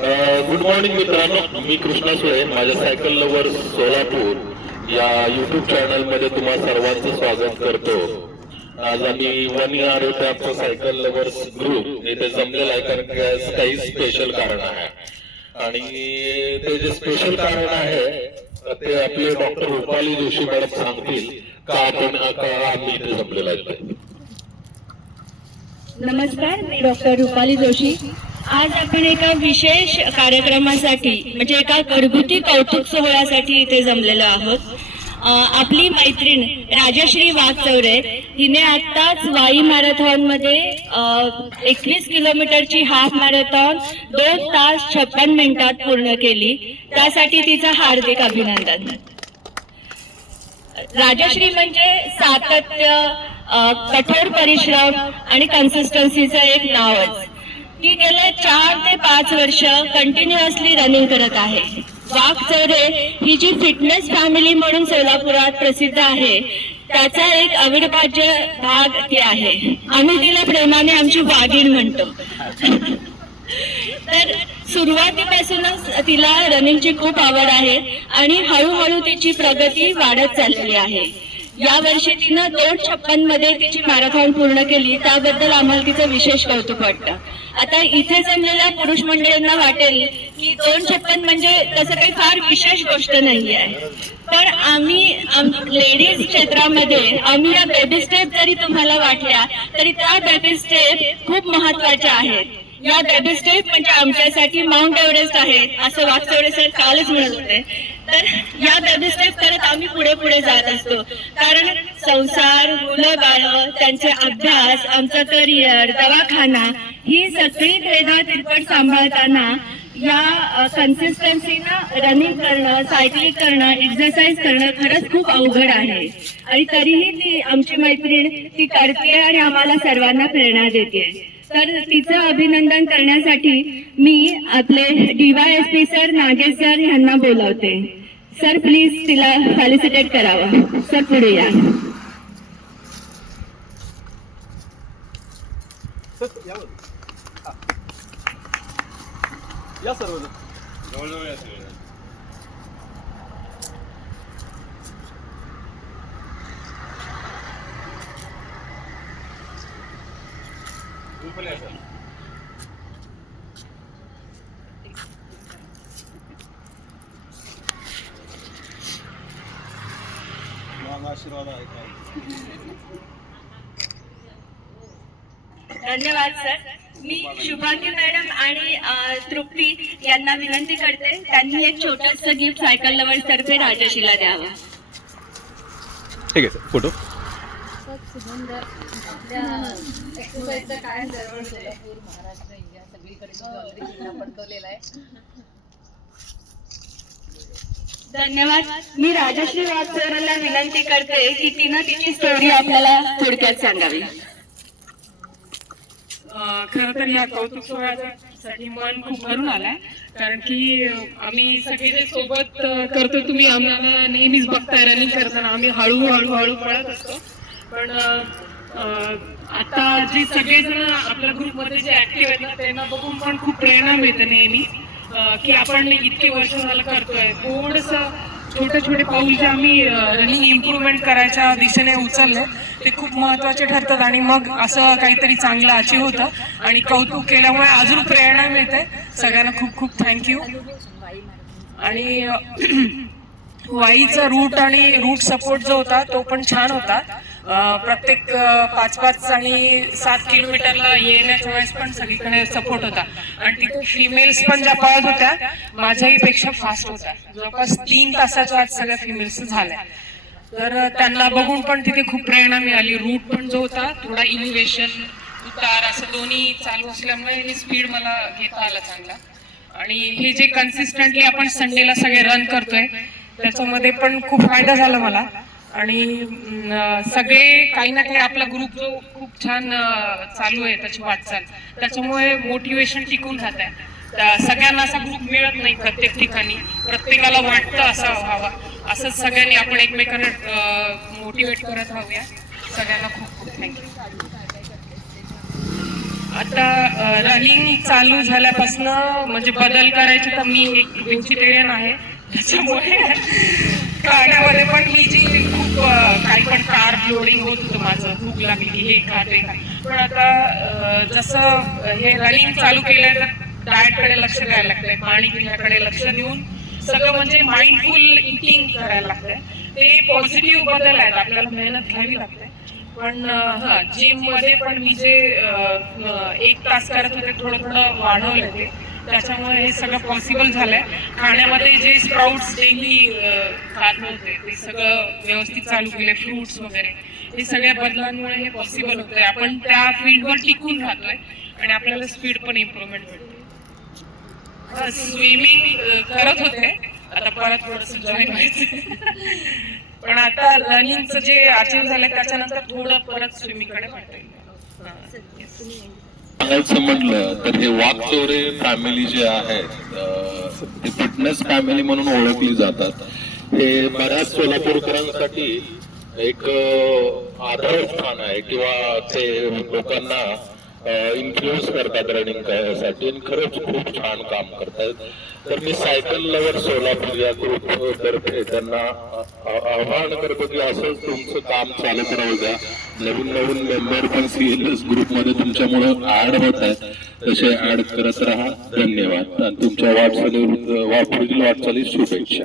Good morning मित्रांनो. मी कृष्णा सुळे माझ्या cycle lover Solapur. या युट्यूब चॅनलमध्ये तुम्हा सर्वांचं स्वागत करतो. आज आम्ही वन इयर होते आमचा सायकल लवर्स ग्रुप इथे जमलेला आहे कारण काही स्पेशल कारण आहे. आणि ते जे स्पेशल कारण आहे ते आपले डॉक्टर रुपाली जोशी मॅडम सांगतील का आपण का आम्ही इथे जमलेला आहे. नमस्कार मी डॉक्टर रुपाली जोशी. आज आपण एका विशेष कार्यक्रमासाठी म्हणजे एका घरगुती कौतुक सोहळ्यासाठी इथे जमलेलो आहोत. आपली मैत्रीण राजश्री वाघचौरे हिने आत्ताच वाई मॅरेथॉनमध्ये एकवीस किलोमीटरची हाफ मॅरेथॉन दोन तास छप्पन मिनिटात पूर्ण केली. त्यासाठी तिचं हार्दिक अभिनंदन. राजश्री म्हणजे सातत्य कठोर परिश्रम आणि कन्सिस्टन्सीचं एक नावच. ती गेले चार ते पाच वर्ष कंटिन्युअसली रनिंग करत आहे. वाघ चौरे ही जी फिटनेस फॅमिली म्हणून सोलापुरात प्रसिद्ध आहे त्याचा एक अविभाज्य भाग ती आहे. आम्ही तिला प्रेमाने आमची वाघीण म्हणतो. तर सुरुवातीपासूनच तिला रनिंगची खूप आवड आहे आणि हळूहळू तिची प्रगती वाढत चाललेली आहे. या वर्षी तिनं दोन छप्पनमध्ये तिची मॅरेथॉन पूर्ण केली त्याबद्दल आम्हाला तिचं विशेष कौतुक वाटतं. आता इथे जमलेल्या पुरुष मंडळींना वाटेल की दोन छप्पन म्हणजे तसं काही फार विशेष गोष्ट नाही आहे पण आम्ही लेडीज क्षेत्रामध्ये आम्ही या बेबी स्टेप जरी तुम्हाला वाटल्या तरी त्या बेबी स्टेप खूप महत्त्वाच्या आहेत. या बेबी स्टेप म्हणजे आमच्यासाठी माउंट एव्हरेस्ट आहे असं वागचौरे सर कालच म्हणत होते. तर या बेबी करत आम्ही पुढे पुढे जात असतो. कारण संसार मुलं बाळ त्यांचे अभ्यास आमचं करिअर दवाखाना ही सगळी त्रेधा तिरपट सांभाळताना या कन्सिस्टन्सीनं रनिंग करणं सायकलिंग करणं एक्सरसाइज करणं खरंच खूप अवघड आहे. आणि तरीही ती आमची मैत्रीण ती करते आणि आम्हाला सर्वांना प्रेरणा देते तर तिचं अभिनंदन करण्यासाठी मी आपले डीवायएसपी सर नागेश सर यांना बोलवते. सर प्लीज तिला फॅलिसिटेट करावं सर पुढे या या सर्व आशीर्वाद आहे का धन्यवाद सर. मी शुभांगी मॅडम आणि तृप्ती यांना विनंती करते. त्यांनी एक छोटस गिफ्ट सायकल लवर्स तर्फे राजशीला द्यावं. ठीक आहे सर. फोटो. एक्सरसाइजचा काय जवळ सोलापूर महाराष्ट्र इंडिया सगळीकडे तुम्ही ऑलरेडी जिल्हा पडकवलेला आहे धन्यवाद. मी राजश्री वागचौरला विनंती करते की तिनं तिची स्टोरी आपल्याला थोडक्यात सांगावी. खरं तर या कौतुक सोहळ्यासाठी मन खूप भरून आलाय. कारण की आम्ही सगळेजण सोबत करतो तुम्ही आम्हाला नेहमीच बघताय रनिंग करताना. आम्ही हळू हळू हळू पळत असतो. पण आता जे सगळेजण आपल्या ग्रुपमध्ये जे ऍक्टिव्ह आहेत ना त्यांना बघून पण खूप प्रेरणा मिळते नेहमी. की आपण इतके वर्ष झालं करतोय. थोडस छोटे छोटे पाऊल जे आम्ही रनिंग इम्प्रूव्हमेंट करायच्या दिशेने उचलले ते खूप महत्त्वाचे ठरतात आणि मग असं काहीतरी चांगलं अचीव होतं आणि कौतुक केल्यामुळे अजून प्रेरणा मिळते. सगळ्यांना खूप खूप थँक्यू आणि वाईचा रूट आणि रूट सपोर्ट जो होता तो पण छान होता. प्रत्येक पाच पाच आणि सात किलोमीटरला येण्याच्या वेळेस पण सगळीकडे सपोर्ट होता. आणि तिथे फिमेल्स पण ज्या पळत होत्या माझ्याही पेक्षा फास्ट होत्या. जवळपास तीन तासाच्या आज सगळ्या फिमेल्स झाल्या. तर त्यांना बघून पण तिथे खूप प्रेरणा मिळाली. रूट पण जो होता थोडा इनिव्हेशन उतार असं दोन्ही चालू असल्यामुळे स्पीड मला घेता आला चांगला. आणि हे जे कन्सिस्टंटली आपण संडेला सगळे रन करतोय त्याच्यामध्ये पण खूप फायदा झाला मला. आणि सगळे काही ना काही आपला ग्रुप जो खूप छान चालू आहे त्याची वाटचाल. त्याच्यामुळे मोटिवेशन टिकून राहत आहे. सगळ्यांना असा ग्रुप मिळत नाही प्रत्येक ठिकाणी. प्रत्येकाला वाटतं असा व्हावा. असंच सगळ्यांनी आपण एकमेकांना मोटिवेट करत राहूया. सगळ्यांना खूप खूप थँक्यू आता रनिंग चालू झाल्यापासून म्हणजे बदल करायचे तर मी एक व्हेजिटेरियन आहे. त्याच्यामुळे गाण्यामध्ये पण मी जी खूप काही पण कार लोडिंग होत होतं माझं भूक लागली हे खा ते खा. पण आता जसं हे रनिंग चालू केलंय तर डायटकडे लक्ष द्यायला लागतंय पाणी पिण्याकडे लक्ष देऊन सगळं म्हणजे माइंडफुल इटिंग करायला लागतंय. ते पॉझिटिव्ह बदल आहेत आपल्याला मेहनत घ्यावी लागते. पण हा जिममध्ये पण मी जे एक तास करत होते थोडं थोडं वाढवलं ते. त्याच्यामुळे हे सगळं पॉसिबल झालंय. खाण्यामध्ये जे स्प्राउट्स डेली खात नव्हते ते सगळं व्यवस्थित चालू केले फ्रुट्स वगैरे. हे सगळ्या बदलांमुळे हे पॉसिबल होतंय. आपण त्या फील्डवर टिकून राहतोय आणि आपल्याला स्पीड पण इम्प्रूव्हमेंट मिळते. स्विमिंग करत होते. आता परत थोडस जॉईन व्हायचं पण आता रनिंगचं जे अचीव झालं त्याच्यानंतर थोडं परत स्विमिंगकडे येईल सांगायचं म्हटलं तर हे वाघचोरे फॅमिली जे आहेत ते फिटनेस फॅमिली म्हणून ओळखली जातात. हे बऱ्याच सोलापूरकरांसाठी एक अं, आधारस्थान आहे किंवा ते लोकांना इन्फ्लुएन्स करतात रनिंग करण्यासाठी आणि खरंच खूप छान काम करतात. तर मी सायकल लवर सोलापूर या ग्रुप तर्फे त्यांना आवाहन करतो की असंच तुमचं काम चालत राहू द्या. नवीन नवीन मेंबर पण सीएलएस ग्रुपमध्ये तुमच्यामुळं तुमच्यामुळे ऍड होत आहेत. तसे ऍड करत राहा. धन्यवाद. आणि तुमच्या वाटचाली वा- वाटचाली शुभेच्छा.